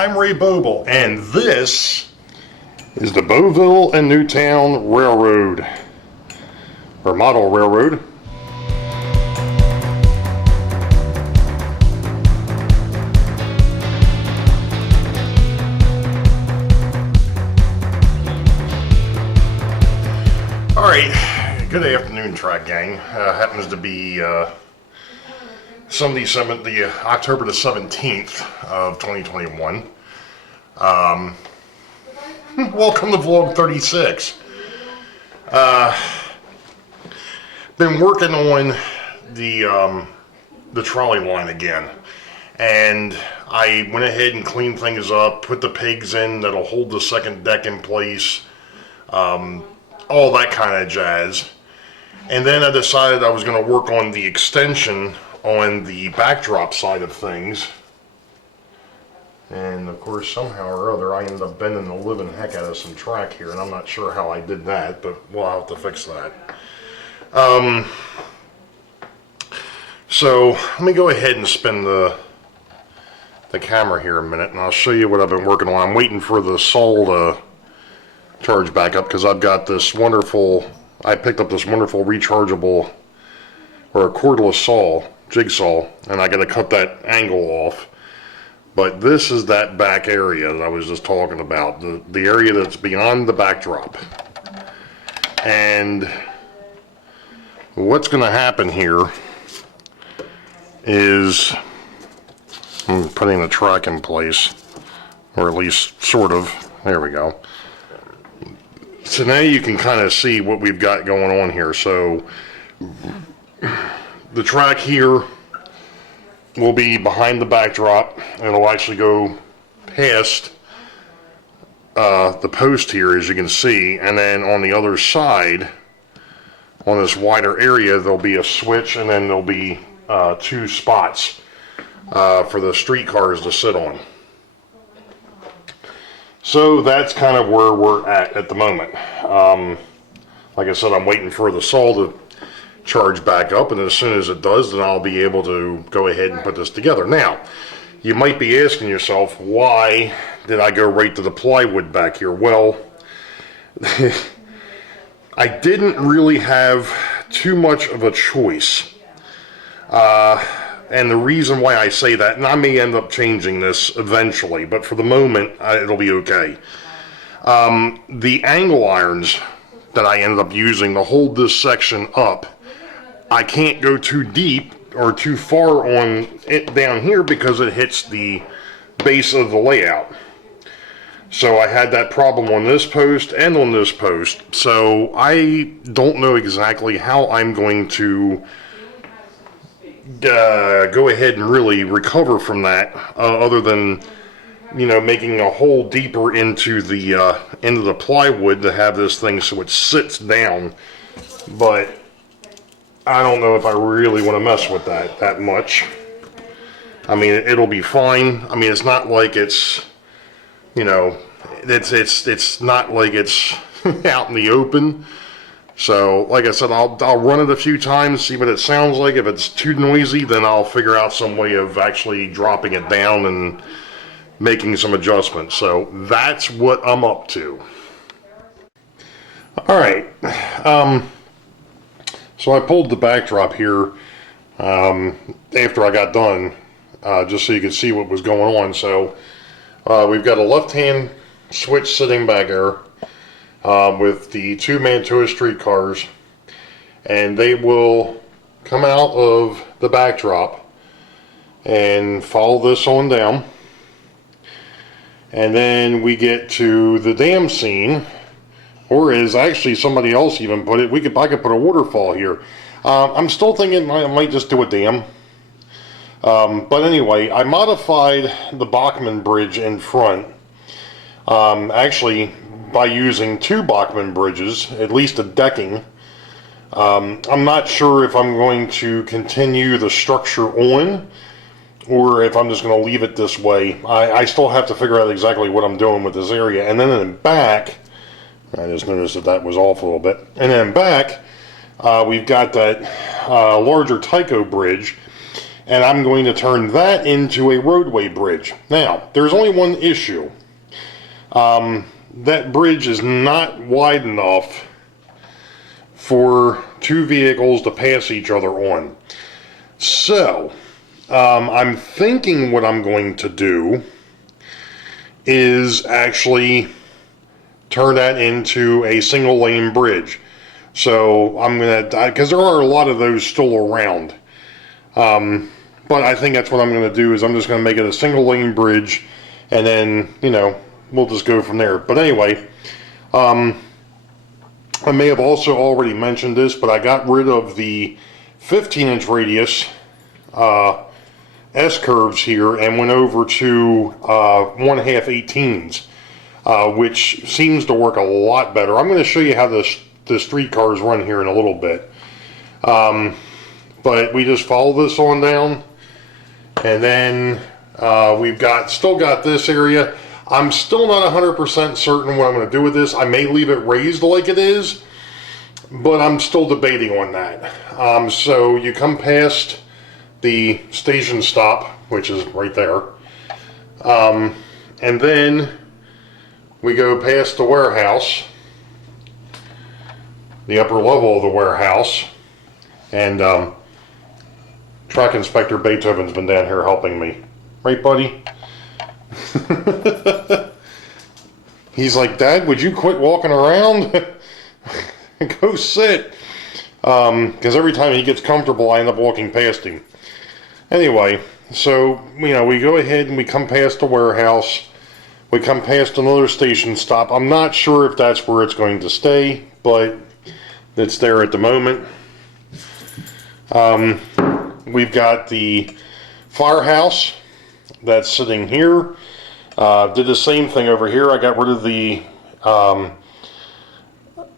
I'm Ray Boeville, and this is the Boeville and Newtown Railroad, or model railroad. Alright, good afternoon, track gang. Happens to be Sunday, the October the 17th of 2021. Welcome to vlog 36. Been working on the trolley line again, and I went ahead and cleaned things up, put the pegs in that'll hold the second deck in place, all that kind of jazz. And then I decided I was going to work on the extension on the backdrop side of things, and of course somehow or other I ended up bending the living heck out of some track here, and I'm not sure how I did that, but we'll have to fix that. So let me go ahead and spin the camera here a minute, and I'll show you what I've been working on. I'm waiting for the saw to charge back up because I've got this wonderful, I picked up this wonderful rechargeable or a cordless saw, jigsaw, and I got to cut that angle off. But this is that back area that I was just talking about, the area that's beyond the backdrop. And what's going to happen here is I'm putting the track in place, or at least sort of. There we go. So now you can kind of see what we've got going on here. So the track here will be behind the backdrop, and it'll actually go past the post here, as you can see, and then on the other side, on this wider area, there'll be a switch, and then there'll be two spots for the streetcars to sit on. So that's kind of where we're at the moment. Like I said, I'm waiting for the saw to charge back up, and as soon as it does, then I'll be able to go ahead and put this together. Now, you might be asking yourself, why did I go right to the plywood back here? Well, I didn't really have too much of a choice. And the reason why I say that, and I may end up changing this eventually, but for the moment, it'll be okay. The angle irons that I ended up using to hold this section up, I can't go too deep or too far on it down here because it hits the base of the layout. So I had that problem on this post and on this post. So I don't know exactly how I'm going to go ahead and really recover from that, other than, you know, making a hole deeper into the plywood to have this thing so it sits down. But I don't know if I really want to mess with that much. I mean, it'll be fine. I mean, it's not like it's, you know, it's not like it's out in the open. So, like I said, I'll run it a few times, see what it sounds like. If it's too noisy, then I'll figure out some way of actually dropping it down and making some adjustments. So that's what I'm up to. All right. So I pulled the backdrop here after I got done, just so you could see what was going on. So we've got a left-hand switch sitting back there with the two Mantua streetcars, and they will come out of the backdrop and follow this on down. And then we get to the dam scene, or as actually somebody else even put it, I could put a waterfall here. I'm still thinking I might just do a dam. But anyway, I modified the Bachman bridge in front, actually by using two Bachman bridges, at least a decking. I'm not sure if I'm going to continue the structure on, or if I'm just going to leave it this way. I still have to figure out exactly what I'm doing with this area. And then in the back, I just noticed that was off a little bit. And then back, we've got that larger Tyco bridge. and I'm going to turn that into a roadway bridge. Now, there's only one issue. That bridge is not wide enough for two vehicles to pass each other on. So, I'm thinking what I'm going to do is actually turn that into a single lane bridge. So I'm going to, because there are a lot of those still around. But I think that's what I'm going to do is I'm just going to make it a single lane bridge, and then, you know, we'll just go from there. But anyway, I may have also already mentioned this, but I got rid of the 15-inch radius S-curves here and went over to 1/2 18s, which seems to work a lot better. I'm going to show you how the streetcars run here in a little bit. But we just follow this on down, and then we've still got this area. I'm still not 100% certain what I'm going to do with this. I may leave it raised like it is, but I'm still debating on that. So you come past the station stop, which is right there, and then we go past the warehouse, the upper level of the warehouse, and Track Inspector Beethoven's been down here helping me. Right, buddy? He's like, Dad, would you quit walking around? Go sit. Because every time he gets comfortable, I end up walking past him. Anyway, so, you know, we go ahead and we come past the warehouse. We come past another station stop. I'm not sure if that's where it's going to stay, but it's there at the moment. We've got the firehouse that's sitting here. Did the same thing over here. I got rid of the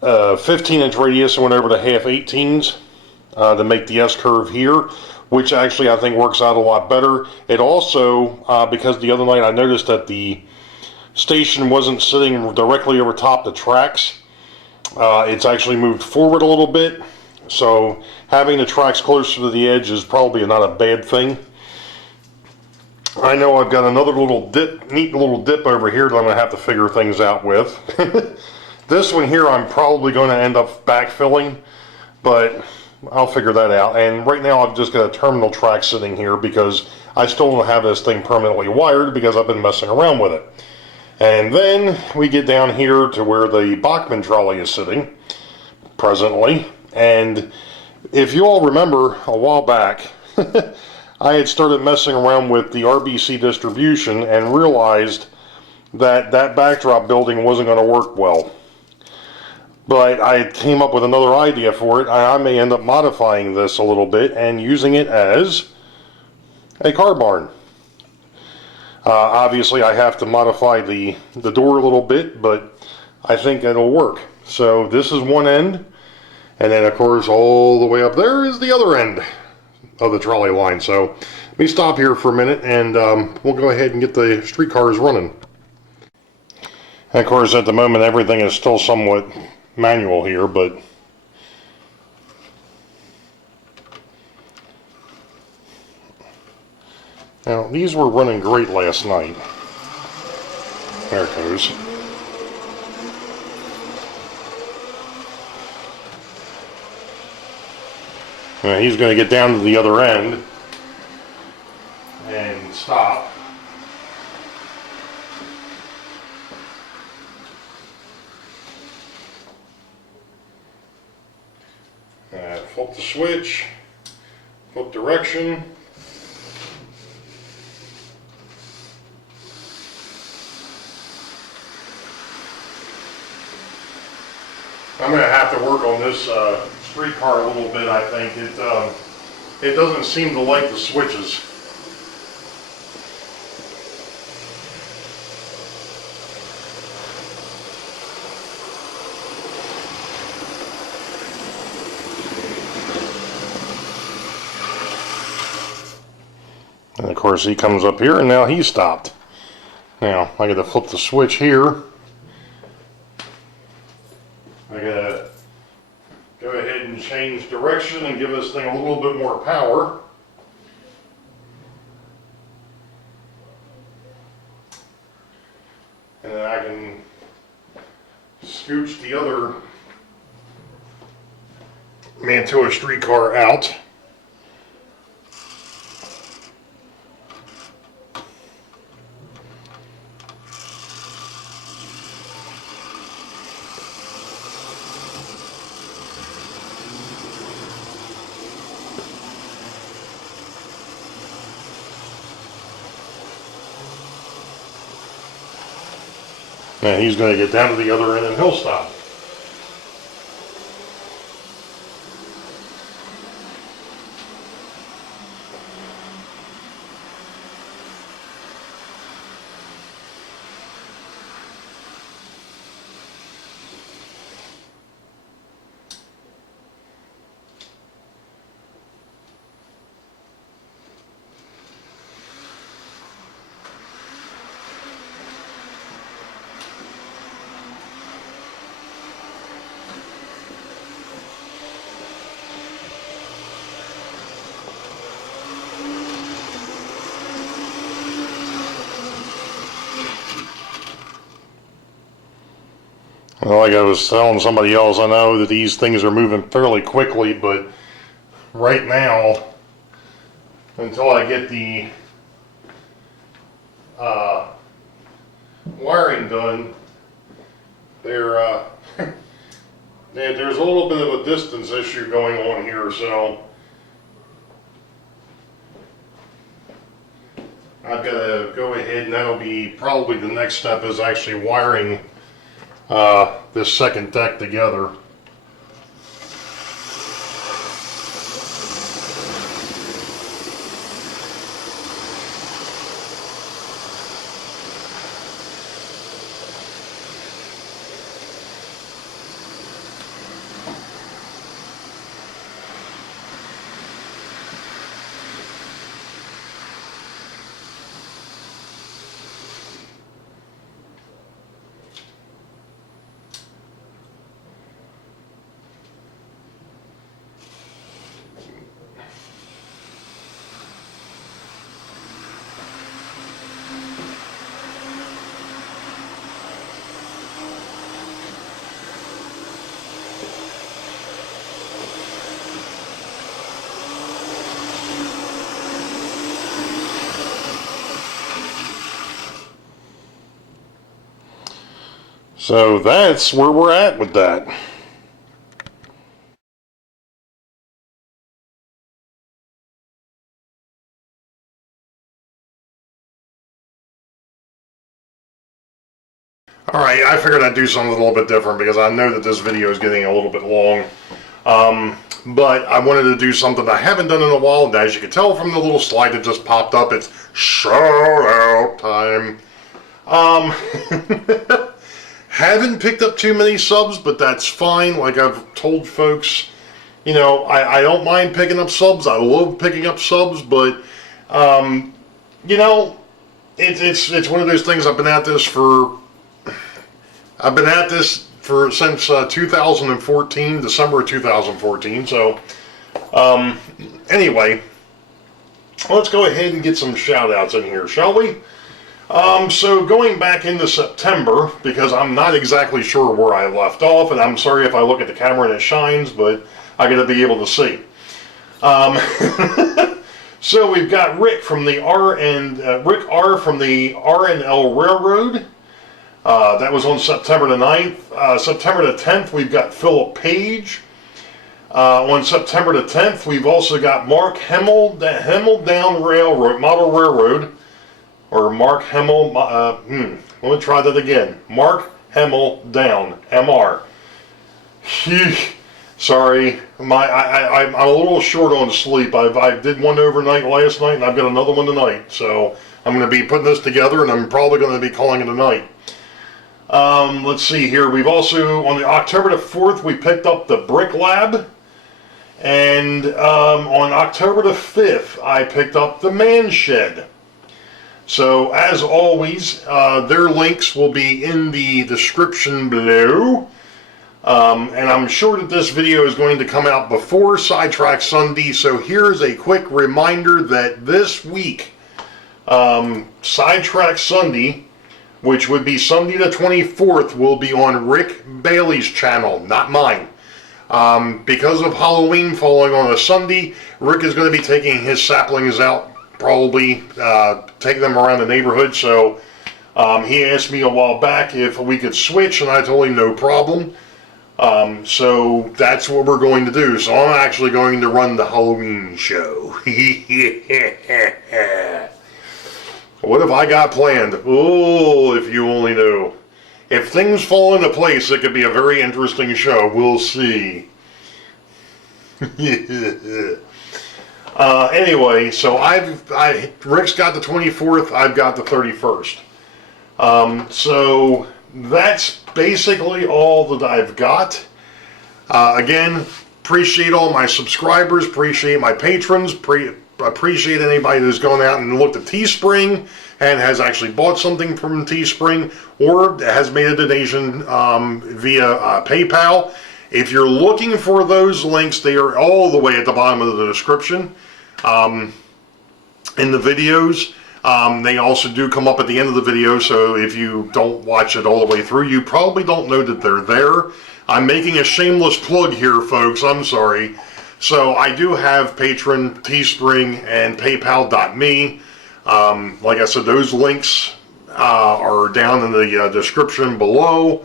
15-inch radius and went over to 1/2 18s to make the S-curve here, which actually I think works out a lot better. It also, because the other night I noticed that the station wasn't sitting directly over top the tracks, it's actually moved forward a little bit. So having the tracks closer to the edge is probably not a bad thing. I know I've got another little neat little dip over here that I'm going to have to figure things out with. This one here I'm probably going to end up backfilling, but I'll figure that out. And right now I've just got a terminal track sitting here because I still don't have this thing permanently wired because I've been messing around with it. And then we get down here to where the Bachmann trolley is sitting presently. And if you all remember a while back, I had started messing around with the RBC distribution and realized that that backdrop building wasn't going to work well. But I came up with another idea for it. I may end up modifying this a little bit and using it as a car barn. Obviously I have to modify the door a little bit, but I think it'll work. So this is one end. And then, of course, all the way up there is the other end of the trolley line. So let me stop here for a minute, and we'll go ahead and get the streetcars running. And of course, at the moment, everything is still somewhat manual here, but now these were running great last night. There it goes. He's going to get down to the other end and stop. Flip the switch, flip direction. I'm going to have to work on this streetcar a little bit, I think. It doesn't seem to like the switches. And of course he comes up here and now he's stopped. Now I got to flip the switch here. I gotta go ahead and change direction and give this thing a little bit more power. Mantua streetcar out. Now he's going to get down to the other end and he'll stop. Well, like I was telling somebody else, I know that these things are moving fairly quickly, but right now, until I get the wiring done, there's a little bit of a distance issue going on here, so I've got to go ahead, and that'll be probably the next step, is actually wiring this second deck together. So that's where we're at with that. Alright, I figured I'd do something a little bit different because I know that this video is getting a little bit long. But I wanted to do something I haven't done in a while, and as you can tell from the little slide that just popped up, it's shout out time. Haven't picked up too many subs, but that's fine. Like I've told folks, you know, I don't mind picking up subs. I love picking up subs, but you know, it's one of those things. I've been at this since 2014, December of 2014. So anyway, let's go ahead and get some shout outs in here, shall we? So going back into September, because I'm not exactly sure where I left off, and I'm sorry if I look at the camera and it shines, but I gotta be able to see. So we've got Rick from the Rick R from the R&L Railroad. That was on September the 9th. September the 10th, we've got Philip Page. On September the 10th, we've also got Mark Hemmel down Railroad, Model Railroad. Or Mark Hemmel, let me try that again. Mark Hemmel down, MR. Sorry, I'm a little short on sleep. I did one overnight last night, and I've got another one tonight. So I'm going to be putting this together, and I'm probably going to be calling it a night. Let's see here. We've also, on the October the 4th, we picked up the Brick Lab. And on October the 5th, I picked up the Man Shed. So, as always, their links will be in the description below. And I'm sure that this video is going to come out before Sidetrack Sunday, so here's a quick reminder that this week, Sidetrack Sunday, which would be Sunday the 24th, will be on Rick Bailey's channel, not mine. Because of Halloween falling on a Sunday, Rick is going to be taking his saplings out, probably taking them around the neighborhood. So he asked me a while back if we could switch, and I told him no problem. So that's what we're going to do. So I'm actually going to run the Halloween show. What have I got planned? Oh, if you only knew. If things fall into place, it could be a very interesting show. We'll see. Anyway, so Rick's got the 24th, I've got the 31st. So that's basically all that I've got. Again, appreciate all my subscribers, appreciate my patrons, appreciate anybody who's gone out and looked at Teespring and has actually bought something from Teespring or has made a donation via PayPal. If you're looking for those links, they are all the way at the bottom of the description in the videos. They also do come up at the end of the video, so if you don't watch it all the way through, you probably don't know that they're there. I'm making a shameless plug here, folks. I'm sorry. So I do have Patreon, Teespring, and PayPal.me. Like I said, those links are down in the description below.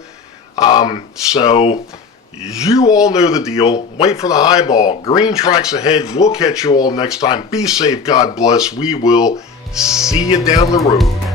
So you all know the deal. Wait for the highball. Green tracks ahead. We'll catch you all next time. Be safe. God bless. We will see you down the road.